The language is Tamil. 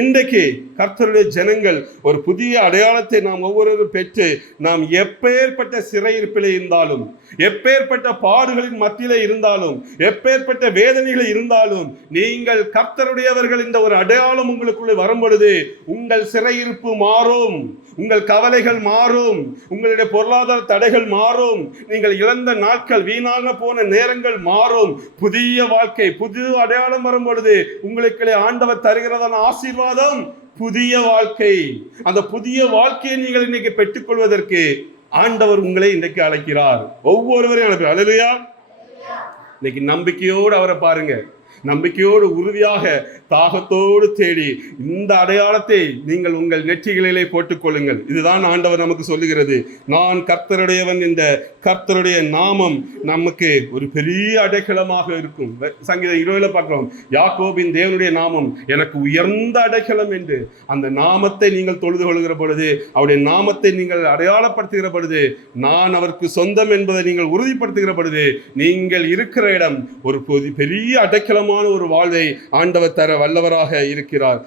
இன்றைக்கு கர்த்தருடைய ஜனங்கள் ஒரு புதிய அடையாளத்தை நாம் ஒவ்வொருவரும் பெற்று நாம் எப்பேற்பட்ட சிறையிருப்பிலே இருந்தாலும், எப்பேற்பட்ட பாடுகளின் மத்தியிலே இருந்தாலும், எப்பேற்பட்ட வேதனைகள் இருந்தாலும், நீங்கள் கர்த்தருடையவர்கள் என்ற ஒரு அடையாளம் உங்களுக்குள்ளே வரும் பொழுது உங்கள் சிறையிருப்பு மாறும், உங்கள் கவலைகள் மாறும், உங்களுடைய பொருளாதார தடைகள் மாறும், நீங்கள் இழந்த நாட்கள், வீணாக போன நேரங்கள் மாறும். புதிய வாழ்க்கை, புதிய அடையாளம் வரும் பொழுது உங்களுக்கு ஆண்டவர் தருகிறதான ஆசீர்வாதம் புதிய வாழ்க்கை. அந்த புதிய வாழ்க்கையை நீங்கள் இன்னைக்கு பெற்றுக்கொள்வதற்கு ஆண்டவர் உங்களை இன்றைக்கு அழைக்கிறார். ஒவ்வொருவரையும் அழைக்கிறார். அல்லேலூயா. இன்னைக்கு நம்பிக்கையோடு அவரை பாருங்க, நம்பிக்கையோடு உறுதியாக தாகத்தோடு தேடி இந்த அடையாளத்தை நீங்கள் உங்கள் நெற்றிகளிலே போட்டுக்கொள்ளுங்கள். இதுதான் ஆண்டவர் நமக்கு சொல்லுகிறது. நான் கர்த்தருடையவன் என்ற கர்த்தருடைய நாமம் நமக்கு ஒரு பெரிய அடைக்கலமாக இருக்கும். சங்கீதம் 20 பார்க்கிறோம், யாக்கோபின் தேவனுடைய நாமம் எனக்கு உயர்ந்த அடைக்கலம் என்று. அந்த நாமத்தை நீங்கள் தொழுது கொள்கிற பொழுது, அவருடைய நாமத்தை நீங்கள் அடையாளப்படுத்துகிற பொழுது, நான் அவருக்கு சொந்தம் என்பதை நீங்கள் உறுதிப்படுத்துகிற பொழுது, நீங்கள் இருக்கிற இடம் ஒரு பெரிய அடைக்கலமான ஒரு வாழ்வை ஆண்டவர் தர வல்லவராக இருக்கிறார்.